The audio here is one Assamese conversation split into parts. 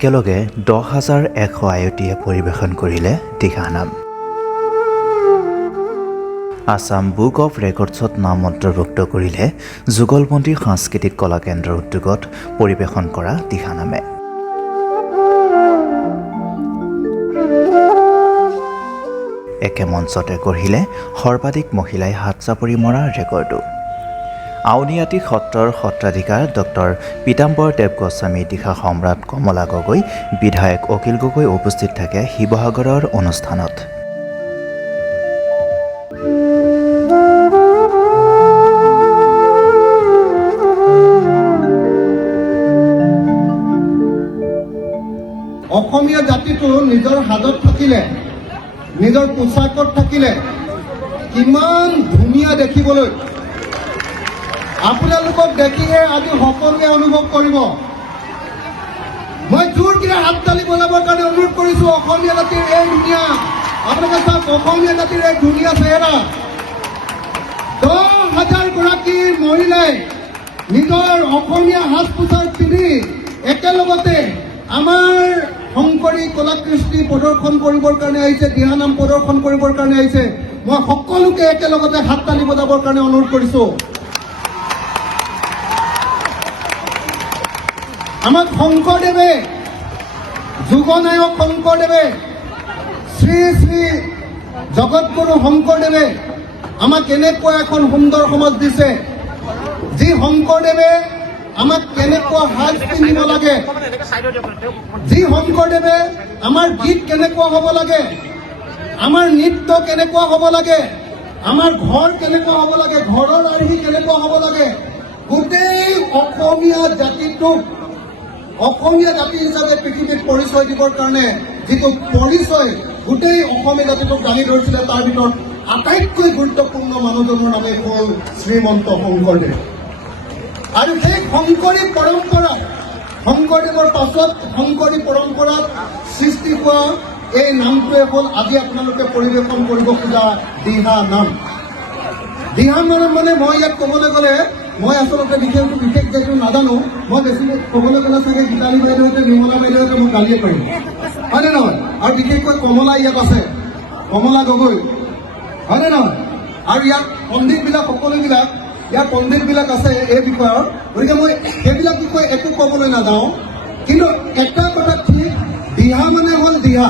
একেলগে 10,100 আয়তীয়ে পৰিৱেশন কৰিলে দিহানাম। আছাম বুক অৱ ৰেকৰ্ডছত নাম অন্তৰ্ভুক্ত কৰিলে যুগলবন্দী সাংস্কৃতিক কলা কেন্দ্ৰৰ উদ্যোগত পৰিৱেশন কৰা দিহানামে। একে মঞ্চতে গঢ়িলে সৰ্বাধিক মহিলাই হাত চাপৰি মৰা ৰেকৰ্ডো। আউনীআটী সত্ৰৰ সত্ৰাধিকাৰ ডক্টৰ পীতাম্বৰ দেৱ গোস্বামী, দিহা সম্ৰাট কমলা গগৈ, বিধায়ক অখিল গগৈ উপস্থিত থাকে শিৱসাগৰৰ অনুষ্ঠানত। অসমীয়া জাতিটো নিজৰ হাজত থাকিলে, নিজৰ পোচাকত থাকিলে কিমান ধুনীয়া দেখিবলৈ, আপোনালোকক দেখিহে আজি সকলোৱে অনুভৱ কৰিব। মই জোৰকৈ হাততালি বজাবৰ কাৰণে অনুৰোধ কৰিছোঁ। অসমীয়া জাতিৰ এই ধুনীয়া, আপোনালোকে চাওক, অসমীয়া জাতিৰ এই ধুনীয়া চেহেৰা 10,000 গৰাকী মহিলাই নিজৰ অসমীয়া সাজ পোছাক পিন্ধি একেলগতে আমাৰ শংকৰী কলাকৃষ্টি প্ৰদৰ্শন কৰিবৰ কাৰণে আহিছে, দিহানাম প্ৰদৰ্শন কৰিবৰ কাৰণে আহিছে। মই সকলোকে একেলগতে হাততালি বজাবৰ কাৰণে অনুৰোধ কৰিছোঁ। আমাক শংকৰদেৱে, যুগনায়ক শংকৰদেৱে, শ্ৰী শ্ৰী জগতগুৰু শংকৰদেৱে আমাক কেনেকুৱা এখন সুন্দৰ সমাজ দিছে, যি শংকৰদেৱে আমাক কেনেকুৱা সাজ পিন্ধিব লাগে, যি শংকৰদেৱে আমাৰ গীত কেনেকুৱা হ'ব লাগে, আমাৰ নৃত্য কেনেকুৱা হ'ব লাগে, আমাৰ ঘৰ কেনেকুৱা হ'ব লাগে, ঘৰৰ আৰ্হি কেনেকুৱা হ'ব লাগে, গোটেই অসমীয়া জাতিটোক অসমীয়া জাতি হিচাপে পৃথিৱীত পৰিচয় দিবৰ কাৰণে যিটো পৰিচয় গোটেই অসমীয়া জাতিটোক দাঙি ধৰিছিলে, তাৰ ভিতৰত আটাইতকৈ গুৰুত্বপূৰ্ণ মানুহজনৰ নামেই হ'ল শ্ৰীমন্ত শংকৰদেৱ। আৰু সেই শংকৰী পৰম্পৰা, শংকৰদেৱৰ পাছত শংকৰী পৰম্পৰাত সৃষ্টি হোৱা এই নামটোৱে হ'ল আজি আপোনালোকে পৰিৱেশন কৰিব খোজা দিহা নাম। দিহা মানে মই ইয়াত ক'বলৈ গ'লে, মই আচলতে বিশেষ যেটো নাজানো, মই বেছি ক'বলৈ গ'লে চাগে গীতালী বাইদেউহঁতে, নিৰ্মলা বাইদেউহঁতে মোক গালিয়ে পাৰিম, হয়নে নহয়? আৰু বিশেষকৈ কমলা ইয়াত আছে, কমলা গগৈ, হয়নে নহয়? আৰু ইয়াত পণ্ডিতবিলাক, সকলোবিলাক ইয়াত পণ্ডিতবিলাক আছে এই বিষয়ৰ, গতিকে মই সেইবিলাক বিষয়ে একো ক'বলৈ নাযাওঁ। কিন্তু এটা কথা ঠিক, দিহা মানে হ'ল দিহা।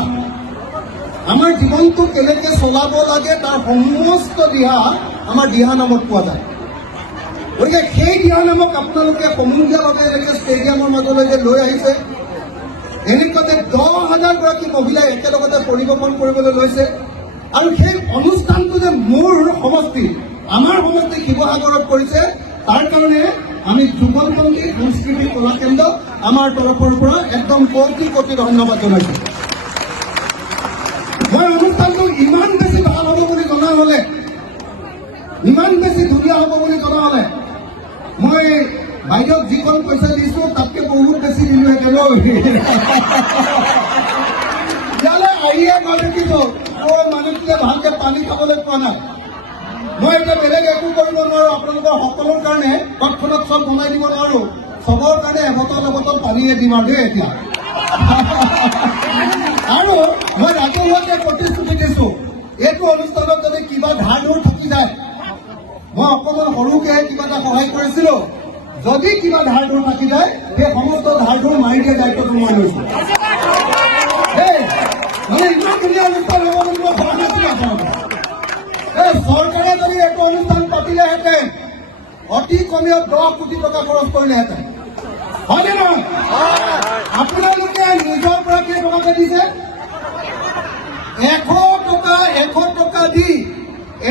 আমাৰ জীৱনটো কেনেকৈ চলাব লাগে তাৰ সমস্ত দিহা আমাৰ দিহা নামত পোৱা যায়। গতিকে সেই দিহা নামক আপোনালোকে সমূহীয়াভাৱে এনেকৈ ষ্টেডিয়ামৰ মাজলৈ যে লৈ আহিছে, এনেকুৱাতে 10,000 গৰাকী মহিলাই একেলগতে পৰিৱেশন কৰিবলৈ লৈছে। আৰু সেই অনুষ্ঠানটো যে মোৰ সমষ্টি, আমাৰ সমষ্টি শিৱসাগৰত কৰিছে, তাৰ কাৰণে আমি যুগলবন্দী সাংস্কৃতিক কলা কেন্দ্ৰ আমাৰ তৰফৰ পৰা একদম কোটি কোটি ধন্যবাদ জনাইছোঁ। মই অনুষ্ঠানটো ইমান বেছি ভাল হ'ব বুলি জনা হ'লে, ইমান বেছি ধুনীয়া হ'ব বুলি জনা হ'লে মই বাইদেউক যিখন পইচা দিছোঁ তাতকৈ বহুত বেছি দিলোহেঁতেন। ইয়ালৈ আহিয়ে মই দেখিছোঁ মানুহটোৱে ভালকৈ পানী খাবলৈ পোৱা নাই। মই এতিয়া বেলেগ একো কৰিব নোৱাৰোঁ, আপোনালোকৰ সকলোৰ কাৰণে তৎক্ষণাত চব বনাই দিব নোৱাৰোঁ, চবৰ কাৰণে এবটল পানীয়ে দিম আৰু দেই এতিয়া। আৰু মই ৰাজহুৱাকে প্ৰতিশ্ৰুতি দিছোঁ, এইটো অনুষ্ঠানত যদি কিবা ধাৰ ধুৰ থাকি যায়, মই অকণমান সৰুকৈ কিবা এটা সহায় কৰিছিলোঁ, যদি কিবা ধাৰ ধুৰ থাকি যায় সেই সমস্ত ধাৰ ধুৰ মাৰি দিয়া দায়িত্বটো মই লৈছোঁ। মানে ইমান ধুনীয়া অনুষ্ঠান হ'ব বুলি মই ভবা নাছিলোঁ। চৰকাৰে যদি এইটো অনুষ্ঠান পাতিলেহেঁতেন অতি কমেও 10 কোটি টকা খৰচ কৰিলেহেঁতেন, হয়নে নহয়? আপোনালোকে নিজৰ পৰা কেইটকাকে দিছে? 100 টকা দি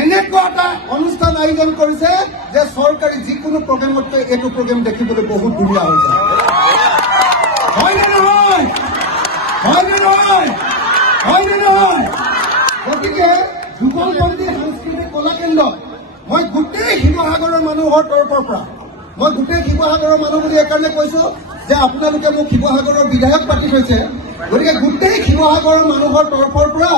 এনেকুৱা এটা অনুষ্ঠান আয়োজন কৰিছে যে চৰকাৰী যিকোনো প্ৰগ্ৰেমতকৈ এইটো প্ৰগ্ৰেম দেখিবলৈ বহুত ধুনীয়া হৈছে, হয়নে নহয়? হয়নে নহয়? হয়নে নহয়? গতিকে যুগলবন্দী সাংস্কৃতিক কলা কেন্দ্ৰ মই গোটেই শিৱসাগৰৰ মানুহৰ তৰফৰ পৰা, মই গোটেই শিৱসাগৰৰ মানুহ বুলি এইকাৰণে কৈছোঁ যে আপোনালোকে মোক শিৱসাগৰৰ বিধায়ক পাতি থৈছে, গতিকে গোটেই শিৱসাগৰৰ মানুহৰ তৰফৰ পৰা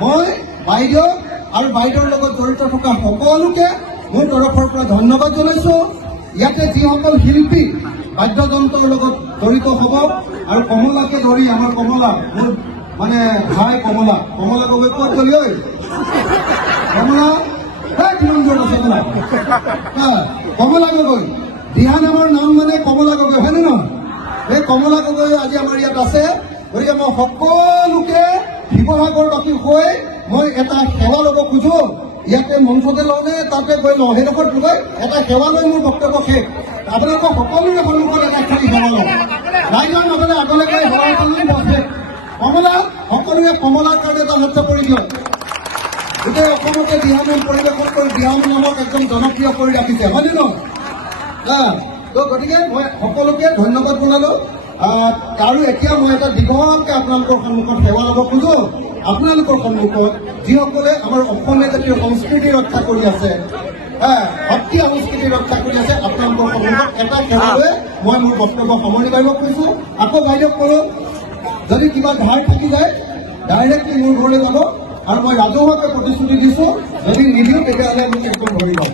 মই বাইদেউ আৰু বাইদেউৰ লগত জড়িত থকা সকলোকে মোৰ তৰফৰ পৰা ধন্যবাদ জনাইছোঁ। ইয়াতে যিসকল শিল্পী বাদ্যযন্ত্ৰৰ লগত জড়িত হ'ব আৰু কমলাকে ধৰি আমাৰ কমলা মোৰ মানে ভাই কমলা গগৈ ক'ত গ'লি ঐ কমলা কিমান দূৰত আছে তোমাৰ কমলা গগৈ দিহা নামৰ নাম মানে কমলা গগৈ হয়নে নহয় এই কমলা গগৈ আজি আমাৰ ইয়াত আছে গতিকে মই সকলোকে শিৱসাগৰবাসী হৈ মই এটা সেৱা ল'ব খোজো ইয়াতে মঞ্চতে লওঁনে তাতে গৈ লওঁ সেইডোখৰত গৈ এটা সেৱা লৈ মোৰ বক্তব্য শেষ আপোনালোকৰ সকলোৰে সন্মুখত এটা খালী সেৱা লওঁ ৰাইজৰ নহ'লে আগলৈ গৈ সেৱা এখন বসে কমলা সকলোৱে কমলাৰ কাৰণে এটা হাত চাপৰি দিয়ক গোটেই অসমতে দিহানাম পৰিৱেশন কৰি দিহানাম নামক একদম জনপ্ৰিয় কৰি ৰাখিছে হয়নে নহয় তো গতিকে মই সকলোকে ধন্যবাদ জনালো আৰু এতিয়া মই এটা দীঘলকৈ আপোনালোকৰ সন্মুখত সেৱা ল'ব খোজো আপোনালোকৰ সন্মুখত যিসকলে আমাৰ অসমীয়া জাতীয় সংস্কৃতি ৰক্ষা কৰি আছে সত্ৰীয়া সংস্কৃতি ৰক্ষা কৰি আছে আপোনালোকৰ সন্মুখত এটা সেৱা লৈ মই মোৰ বক্তব্য সামৰণি মাৰিব খুজিছোঁ আকৌ বাইদেউ কৰোঁ যদি কিবা ধাৰ থাকি যায় ডাইৰেক্টলি মোৰ ঘৰলৈ যাব আৰু মই ৰাজহুৱাকৈ প্ৰতিশ্ৰুতি দিছোঁ যদি নিদিওঁ তেতিয়াহ'লে মোক একদম ধৰি ল'ম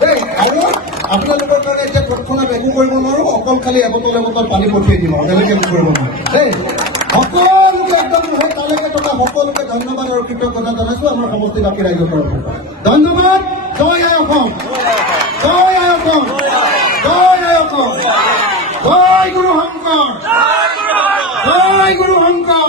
দেই আৰু আপোনালোকৰ কাৰণে এতিয়া তৎক্ষণাত একো কৰিব নোৱাৰোঁ অকল খালি এবটল পানী পঠিয়াই দিম আৰু বেলেগ একো কৰিব নোৱাৰোঁ দেই সকলোকে একদম সেই তালৈকে থকা সকলোকে ধন্যবাদ আৰু কৃতজ্ঞতা জনাইছোঁ আমাৰ সমষ্টিবাসী ৰাইজৰ তৰফৰ ধন্যবাদ জয় আই অসম জয় আই অসম জয় আই অসম জয় গুৰু শংকৰ জয় গুৰু শংকৰ